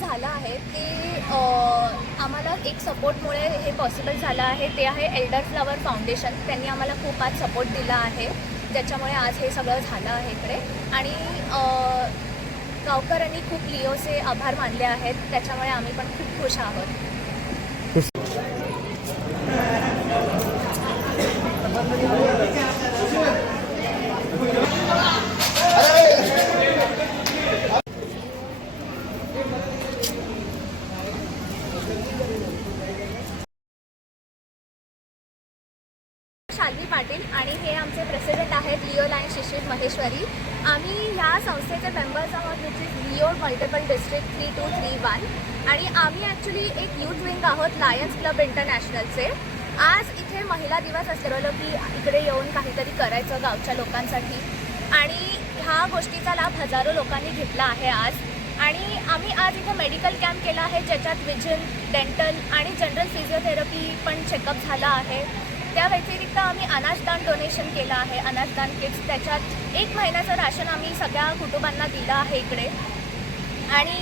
झालं आहे ते आम्हाला एक सपोर्टमुळे हे पॉसिबल झालं आहे. ते आहे एल्डर फ्लॉवर फाउंडेशन. त्यांनी आम्हाला खूप आज सपोर्ट दिला आहे, ज्याच्यामुळे आज हे सगळं झालं आहे इकडे. आणि गावकऱ्यांनी खूप लिओचे आभार मानले आहेत, त्याच्यामुळे आम्ही पण खूप खुश आहोत. शालिनी पाटील आणि हे आमचे प्रेसिडेंट आहेत लिओ लायन्स शिशिर महेश्वरी. आम्ही ह्या संस्थेचे मेंबर्स आहोत, which is Leo multiple district 3231. आणि आम्ही ॲक्च्युली एक यूथ विंग आहोत लायन्स क्लब इंटरनॅशनलचे. आज इथे महिला दिवस ठरवलं की इकडे येऊन काहीतरी करायचं गावच्या लोकांसाठी, आणि ह्या गोष्टीचा लाभ हजारो लोकांनी घेतला आहे आज. आणि आम्ही आज इथे मेडिकल कॅम्प केला आहे, ज्याच्यात विजन, डेंटल आणि जनरल फिजिओथेरपी पण चेकअप झाला आहे. त्या व्यतिरिक्त आम्ही अनाजदान डोनेशन केलं आहे, अनाजदान किट्स. त्याच्यात 1 महिन्याचं राशन आम्ही सगळ्या कुटुंबांना दिलं आहे इकडे. आणि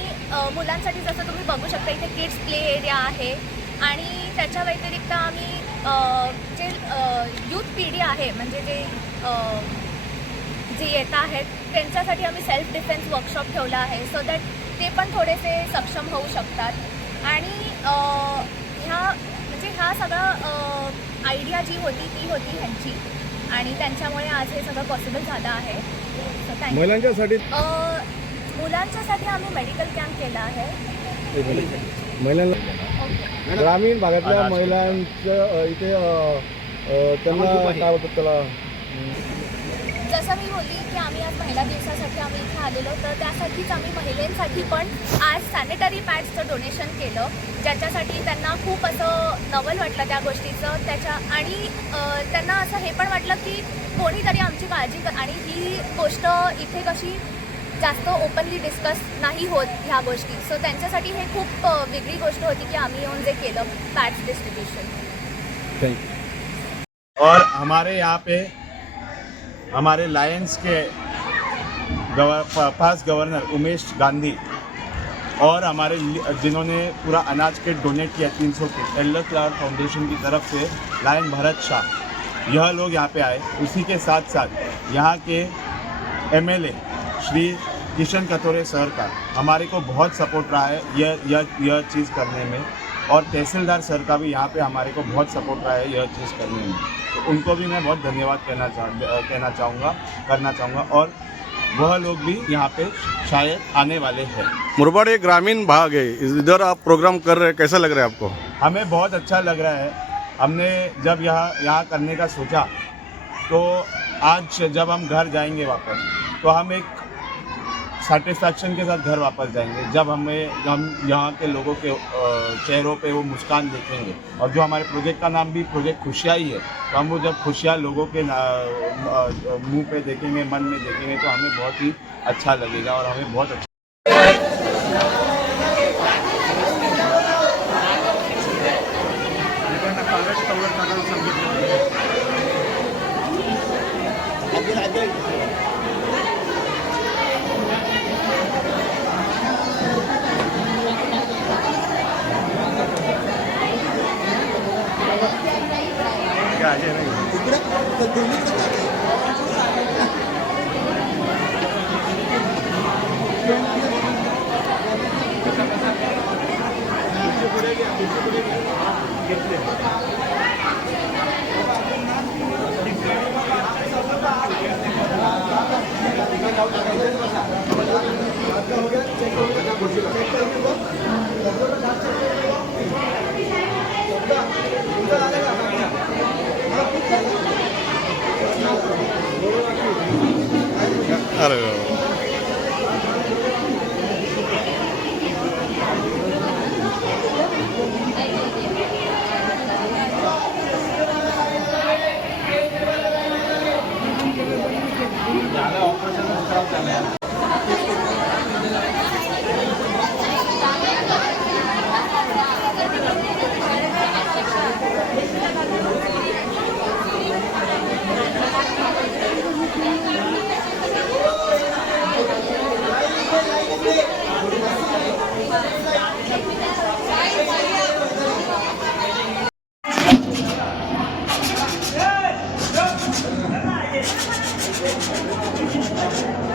मुलांसाठी जसं तुम्ही बघू शकता इथे किड्स प्ले एरिया आहे. आणि त्याच्या व्यतिरिक्त आम्ही जे यूथ पिढी आहे, म्हणजे जे येत आहेत त्यांच्यासाठी आम्ही सेल्फ डिफेन्स वर्कशॉप ठेवला आहे, सो दॅट ते पण थोडेसे सक्षम होऊ शकतात. आणि ह्या सगळं आयडिया जी होती ती होती ह्यांची, आणि त्यांच्यामुळे आज हे सगळं पॉसिबल झालं आहे. मुलांच्यासाठी आम्ही मेडिकल कॅम्प केला आहे. ग्रामीण भागातल्या महिलांचं इथे त्यांना काय होतं त्याला, जसं मी बोलली की आम्ही आज महिला दिवसासाठी आम्ही इथे आलेलो, तर त्यासाठीच आम्ही महिलांसाठी पण आज सॅनिटरी पॅड्सचं डोनेशन केलं, ज्याच्यासाठी त्यांना खूप असं नवल वाटलं त्या गोष्टीचं. आणि त्यांना असं हे पण वाटलं की कोणीतरी आमची काळजी आणि ही गोष्ट इथे कशी जास्त ओपनली डिस्कस नाही होत ह्या गोष्टी, सो त्यांच्यासाठी हे खूप वेगळी गोष्ट होती की आम्ही येऊन जे केलं पॅड्स डिस्ट्रीब्युशन. और हमारे यहाँ पे हमारे लायंस के पास गवर्नर उमेश गांधी और हमारे जिन्होंने पूरा अनाज किट डोनेट किया 300 किट एल्डर फ्लावर फाउंडेशन की तरफ से, लायन भरत शाह, यह लोग यहाँ पे आए. उसी के साथ साथ यहाँ के MLA श्री किशन कतोरे सर का हमारे को बहुत सपोर्ट रहा है यह चीज़ करने में. और तहसीलदार सर का भी यहाँ पे हमारे को बहुत सपोर्ट रहा है यह चीज़ करने में. तो उनको भी मैं बहुत धन्यवाद करना चाहूँगा. और वह लोग भी यहाँ पे शायद आने वाले हैं. मुरबाड एक ग्रामीण भाग है, इधर आप प्रोग्राम कर रहे हैं, कैसा लग रहा है आपको? हमें बहुत अच्छा लग रहा है. हमने जब यहाँ करने का सोचा, तो आज जब हम घर जाएंगे वापस, तो हम एक सेटिस्फैक्शन के साथ घर वापस जाएंगे, जब हम यहाँ के लोगों के चेहरों पे वो मुस्कान देखेंगे. और जो हमारे प्रोजेक्ट का नाम भी प्रोजेक्ट खुशियाँ ही है, तो हम वो जब खुशियाँ लोगों के मुंह पे देखेंगे, मन में देखेंगे, तो हमें बहुत ही अच्छा लगेगा और हमें बहुत अच्छा. अरे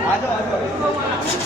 आ जाओ